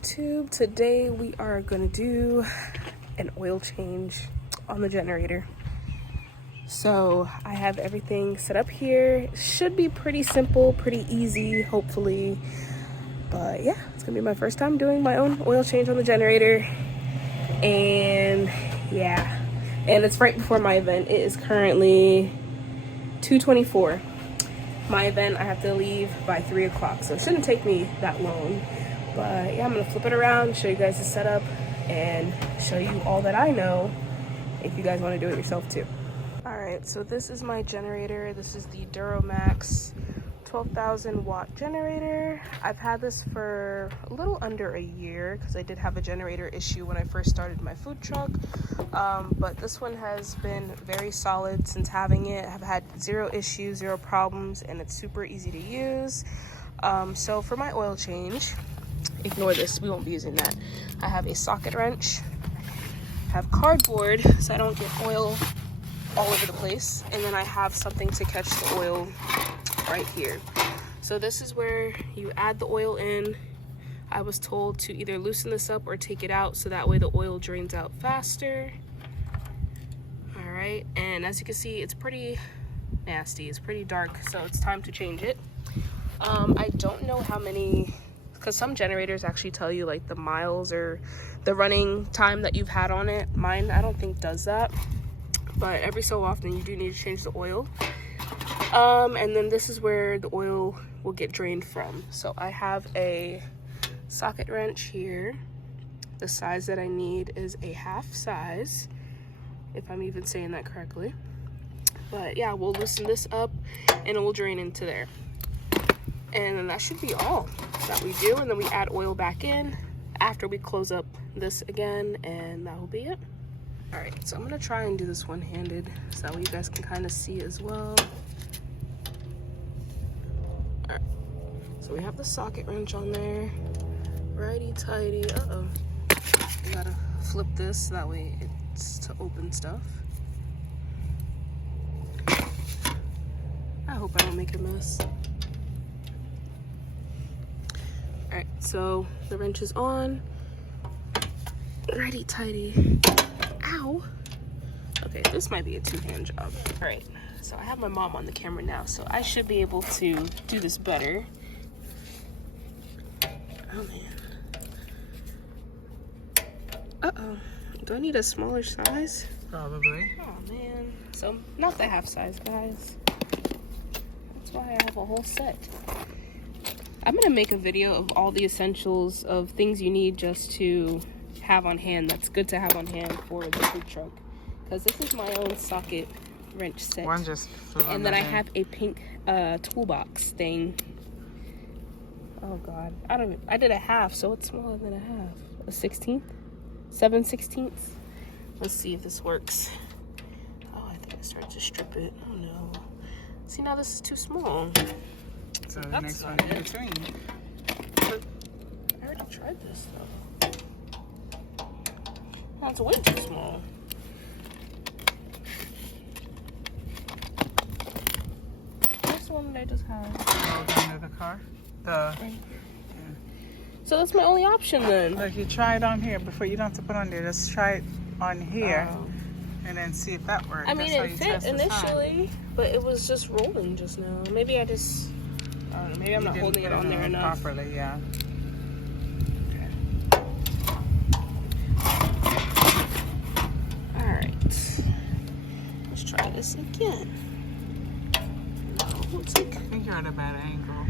YouTube. Today we are gonna do an oil change on the generator. So I have everything set up here. Should be pretty simple, pretty easy, hopefully. But yeah, it's gonna be my first time doing my own oil change on the generator. And yeah, and it's right before my event. It is currently 2:24. My event, I have to leave by 3 o'clock, so it shouldn't take me that long. But yeah, I'm gonna flip it around, show you guys the setup, and show you all that I know if you guys want to do it yourself too. All right, so this is my generator. This is the Duramax 12,000 watt generator. I've had this for a little under a year because I did have a generator issue when I first started my food truck. But this one has been very solid since having it. I've had zero issues, zero problems, and it's super easy to use. So for my oil change, ignore this, we won't be using that. I have a socket wrench, I have cardboard so I don't get oil all over the place, and then I have something to catch the oil right here. So this is where you add the oil in. I was told to either loosen this up or take it out so that way the oil drains out faster. All right, and as you can see, it's pretty nasty, it's pretty dark, so it's time to change it. I don't know how many, because some generators actually tell you like the miles or the running time that you've had on it. Mine, I don't think does that, but every so often you do need to change the oil. And then this is where the oil will get drained from. So I have a socket wrench here. The size that I need is a half size, if I'm even saying that correctly. But yeah, we'll loosen this up and it will drain into there. And then that should be all that we do. And then we add oil back in after we close up this again, and that will be it. All right, so I'm gonna try and do this one-handed so that way you guys can kind of see as well. All right, so we have the socket wrench on there, righty-tighty. Uh-oh, we gotta flip this, that way it's to open stuff. I hope I don't make a mess. All right, so the wrench is on, righty-tighty. Ow. Okay, this might be a two-hand job. All right, so I have my mom on the camera now, so I should be able to do this better. Oh man. Uh-oh, do I need a smaller size? Probably. Oh man, so not the half size, guys. That's why I have a whole set. I'm gonna make a video of all the essentials of things you need just to have on hand. That's good to have on hand for the food truck, because this is my own socket wrench set. One just and then I have a pink toolbox thing. Oh god, I did a half, so it's smaller than a half. A 16th, 7/16. Let's see if this works. Oh, I think I started to strip it. Oh no. See, now this is too small. So the next one in between. But I already tried this though. That's way too small. Where's the one that I just had? Oh, under the car? Right here. Yeah. So that's my only option then. Look, you try it on here before. You don't have to put on there. Just try it on here and then see if that works. I mean, it fit initially, but it was just rolling just now. Maybe I just, I don't know, maybe I'm not holding it on there enough. Properly, yeah. Try this again. No, it's like, I think you're at a bad angle.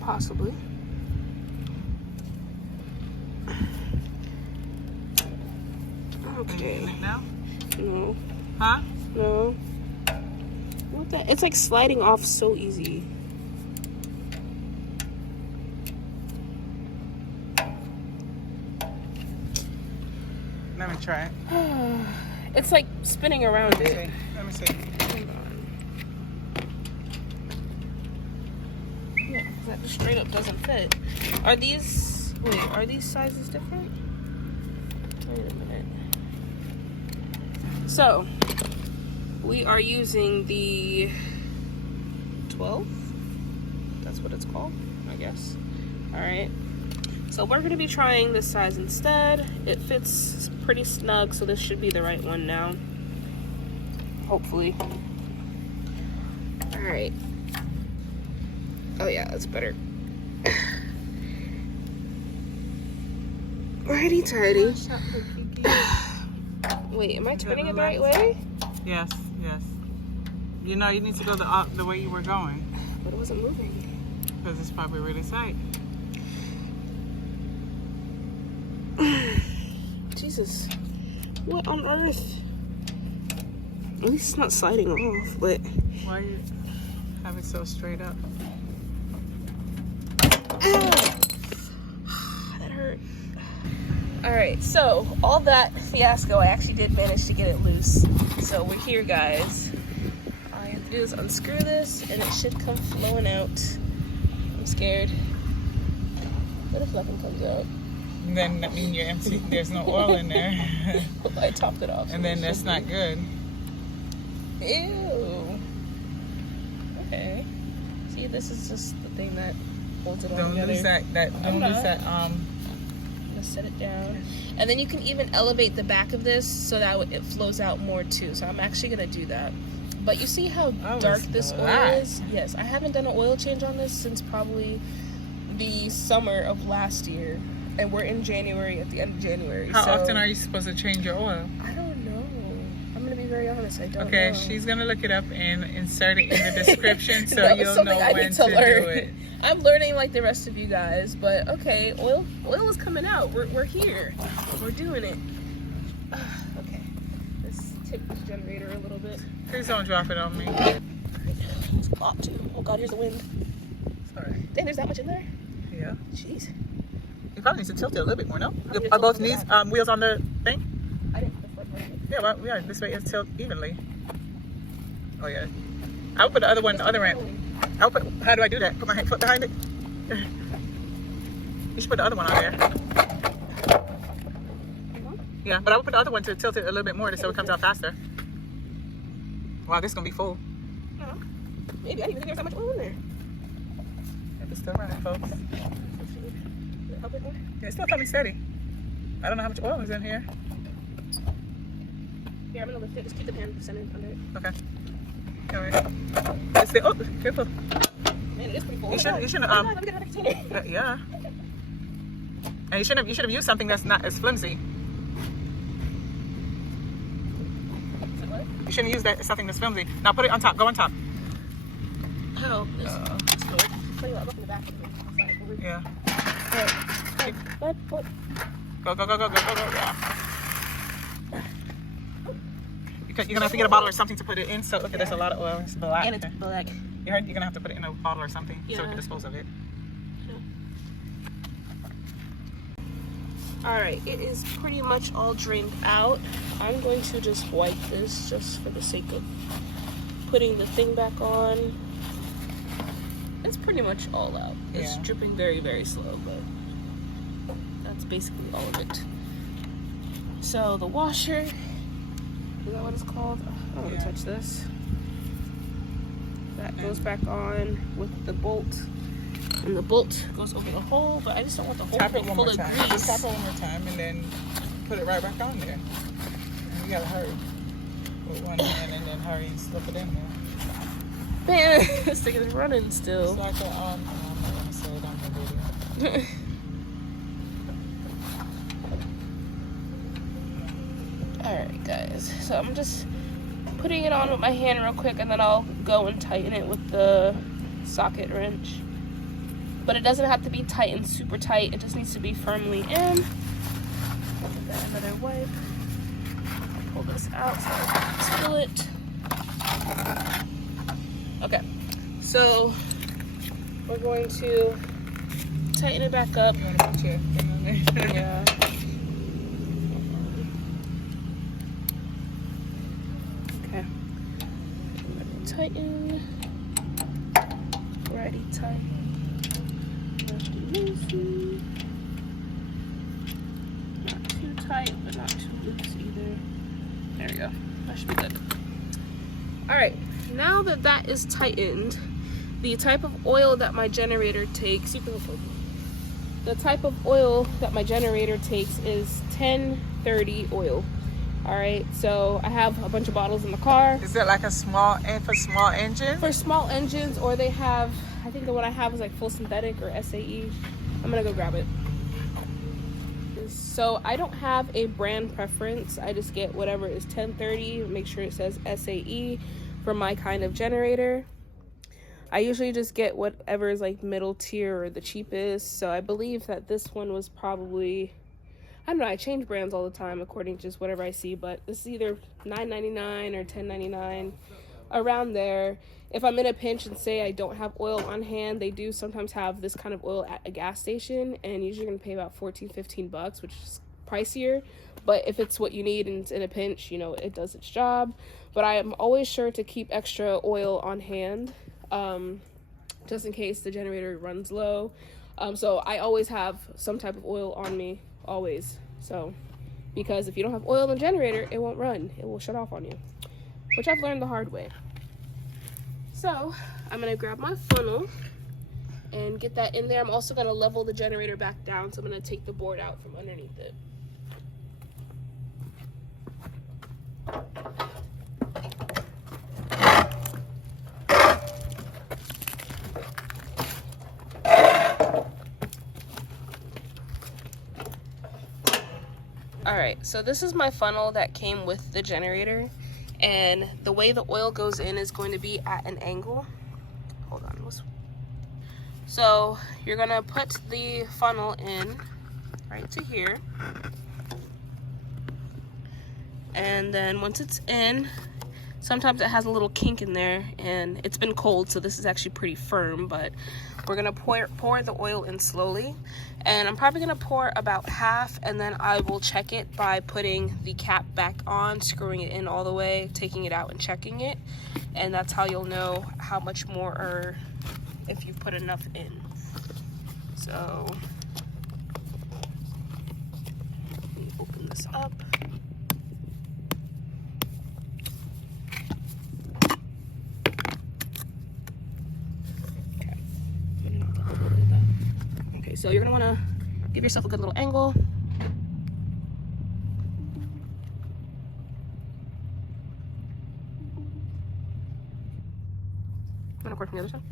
Possibly. Okay. Now? No. Huh? No. What the? It's like sliding off so easy. Let me try it. It's like spinning around it. Let me see. Hold on. Yeah, that just straight up doesn't fit. Are these sizes different? Wait a minute. So, we are using the 12. That's what it's called, I guess. All right. So we're gonna be trying this size instead. It fits pretty snug, so this should be the right one now. Hopefully. All right. Oh yeah, that's better. Righty tighty. Wait, am I turning it the right way? Yes, yes. You know, you need to go the way you were going. But it wasn't moving. Because it's probably really tight. Jesus. What on earth? At least it's not sliding off, but... Why you have it so straight up? That hurt. Alright, so all that fiasco, I actually did manage to get it loose. So we're here, guys. All I have to do is unscrew this, and it should come flowing out. I'm scared. What if nothing comes out? And then that means you're empty. There's no oil in there. I topped it off. And then that's not good. Ew. Okay. See, this is just the thing that holds it all together. Don't lose that. Don't lose that. I'm gonna set it down, and then you can even elevate the back of this so that it flows out more too. So I'm actually gonna do that. But you see how dark this oil is? Yes, I haven't done an oil change on this since probably the summer of last year, and we're in January, at the end of January. How often are you supposed to change your oil? I don't know. I'm gonna be very honest. I don't know. Okay, she's gonna look it up and insert it in the description so No, you'll know when to do it. I'm learning like the rest of you guys, but okay, oil is coming out. We're here. We're doing it. Okay, let's tip this generator a little bit. Please don't drop it on me. It's got to. Oh God, here's the wind. Sorry. Dang, there's that much in there? Yeah. Jeez. You probably need to tilt it a little bit more, no? Probably Are both tilt it knees, back. wheels on the thing? I didn't put the front right. Yeah, well, yeah, this way it's tilt evenly. Oh yeah. I would put the other one, the other end. I would put, how do I do that? Put my foot behind it? You should put the other one on there. Yeah, but I would put the other one to tilt it a little bit more so it comes out faster. Wow, this is going to be full. Maybe. I didn't even think there was that much oil in there. It's still running, folks. Does it help it more? Yeah, it's still coming steady. I don't know how much oil is in here. Here, I'm going to lift it. Just keep the pan centered under it. Okay. All right. It's the, oh, careful. Man, it is pretty full. You shouldn't, Let me get another container. yeah. And you should have used something that's not as flimsy. You shouldn't use something that's flimsy. Now put it on top. Go on top. How? It's good. Funny, I'm up in the back. Yeah. What? Go. Yeah. Because you're gonna have to get a bottle or something to put it in. So look, there's a lot of oil. It's black. And it's black. You're gonna have to put it in a bottle or something so we Yeah. can dispose of it. Alright, it is pretty much all drained out. I'm going to just wipe this just for the sake of putting the thing back on. It's pretty much all out. It's dripping very, very slow, but that's basically all of it. So the washer, is that what it's called? I don't want to touch this. That goes back on with the bolt. And the bolt goes over the hole, but I just don't want the whole Tap it thing one full more of time. grease. Just tap it one more time and then put it right back on there. And you gotta hurry with one hand and then hurry and slip it in there. Man, this thing is running still. It's like I'm not gonna say it on the video. Alright guys, so I'm just putting it on with my hand real quick and then I'll go and tighten it with the socket wrench. But it doesn't have to be tightened super tight, it just needs to be firmly in. Got another wipe. Pull this out so I can spill it. Okay, so we're going to tighten it back up. You wanna put your thing on there? Yeah. Okay. Tighten. Righty tight. Lefty loosey. Not too tight, but not too loose either. There we go. That should be good. Alright, now that that is tightened, the type of oil that my generator takes, you can hold the type of oil that my generator takes is 1030 oil. All right, so I have a bunch of bottles in the car. Is it like a small for small engine? For small engines, or they have, I think the one I have is like full synthetic or SAE. I'm gonna go grab it. So I don't have a brand preference. I just get whatever is 1030. Make sure it says SAE for my kind of generator. I usually just get whatever is like middle tier or the cheapest. So I believe that this one was probably, I don't know, I change brands all the time according to just whatever I see, but this is either $9.99 or $10.99, around there. If I'm in a pinch and say I don't have oil on hand, they do sometimes have this kind of oil at a gas station, and usually you're gonna pay about $14-15, which is pricier. But if it's what you need and it's in a pinch, you know, it does its job. But I am always sure to keep extra oil on hand, just in case the generator runs low. So I always have some type of oil on me, always. So, because if you don't have oil in the generator, it won't run. It will shut off on you, which I've learned the hard way. So I'm gonna grab my funnel and get that in there. I'm also gonna level the generator back down, so I'm gonna take the board out from underneath it. All right, so this is my funnel that came with the generator, and the way the oil goes in is going to be at an angle. Hold on. So you're gonna put the funnel in right to here, and then once it's in, sometimes it has a little kink in there, and it's been cold, so this is actually pretty firm, but we're gonna pour the oil in slowly, and I'm probably gonna pour about half, and then I will check it by putting the cap back on, screwing it in all the way, taking it out and checking it, and that's how you'll know how much more, or if you've put enough in. So let me open this up. Okay, so you're gonna wanna give yourself a good little angle. I'm gonna work from the other side.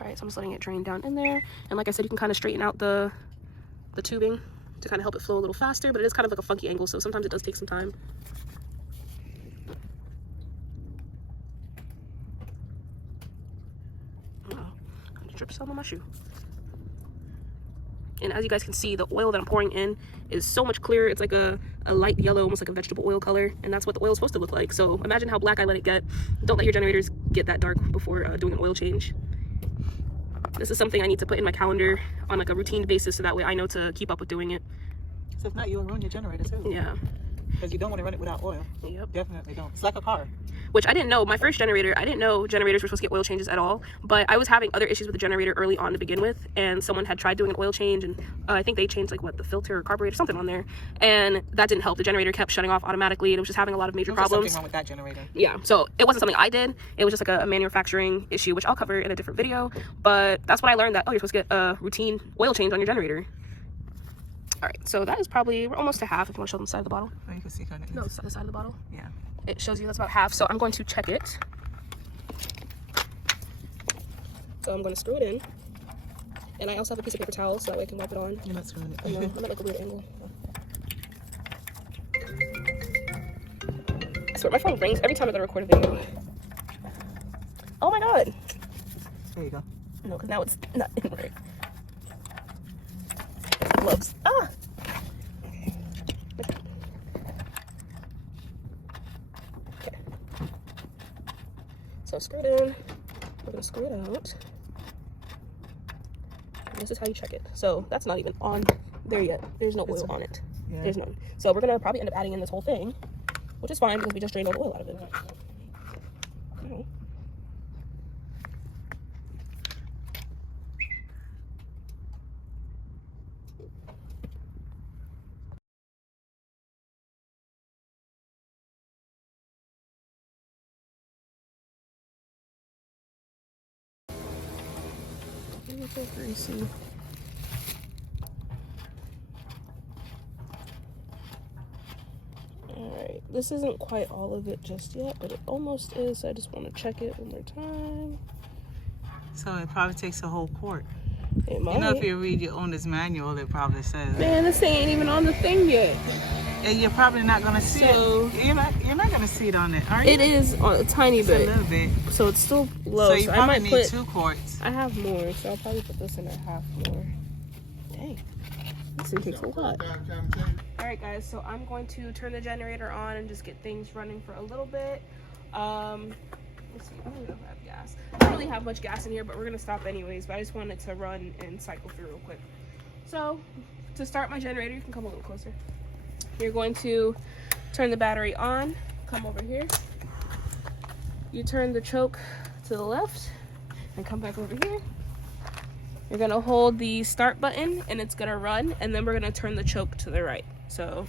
All right, so I'm just letting it drain down in there. And like I said, you can kind of straighten out the tubing to kind of help it flow a little faster, but it is kind of like a funky angle, so sometimes it does take some time. Drip some on my shoe. And as you guys can see, the oil that I'm pouring in is so much clearer. It's like a light yellow, almost like a vegetable oil color, and that's what the oil is supposed to look like. So imagine how black I let it get. Don't let your generators get that dark before doing an oil change. This is something I need to put in my calendar on like a routine basis, so that way I know to keep up with doing it. So if not, you'll ruin your generator too. Yeah. Because you don't want to run it without oil. Yep. Definitely don't. It's like a car. Which I didn't know. My first generator, I didn't know generators were supposed to get oil changes at all. But I was having other issues with the generator early on to begin with. And someone had tried doing an oil change. And I think they changed like the filter or carburetor, something on there. And that didn't help. The generator kept shutting off automatically. And it was just having a lot of major problems. Something wrong with that generator. Yeah. So it wasn't something I did. It was just like a manufacturing issue, which I'll cover in a different video. But that's when I learned that, oh, you're supposed to get a routine oil change on your generator. All right, so that is probably, we're almost to half. If you want to show them the side of the bottle. Oh, you can see kind of. No, the side of the bottle. Yeah. It shows you that's about half. So I'm going to check it. So I'm going to screw it in. And I also have a piece of paper towel, so that way I can wipe it on. You're not screwing it. I know, I'm at like a weird angle. I swear, my phone rings every time I go to record a video. Oh my god. There you go. No, because now it's not in right. Gloves. Ah! Okay. So screw it in. We're gonna screw it out. And this is how you check it. So that's not even on there yet. There's no oil on it. Yeah. There's none. So we're gonna probably end up adding in this whole thing, which is fine because we just drained all the oil out of it. a little greasy. Alright, this isn't quite all of it just yet, but it almost is. So I just want to check it one more time. So it probably takes a whole quart. It might. You know, if you read your owner's manual, it probably says. Man, this thing ain't even on the thing yet. And you're probably not gonna see it. You're not gonna see it on it, are you? It is on a tiny bit. A little bit. So it's still low. So you I probably might need put 2 quarts. I have more, so I'll probably put this in a half more. Dang. This thing takes a lot. Alright guys, so I'm going to turn the generator on and just get things running for a little bit. Let's see, I don't know if I have gas. I don't really have much gas in here, but we're gonna stop anyways. But I just wanted to run and cycle through real quick. So to start my generator, you can come a little closer. You're going to turn the battery on, come over here. You turn the choke to the left and come back over here. You're gonna hold the start button and it's gonna run, and then we're gonna turn the choke to the right. So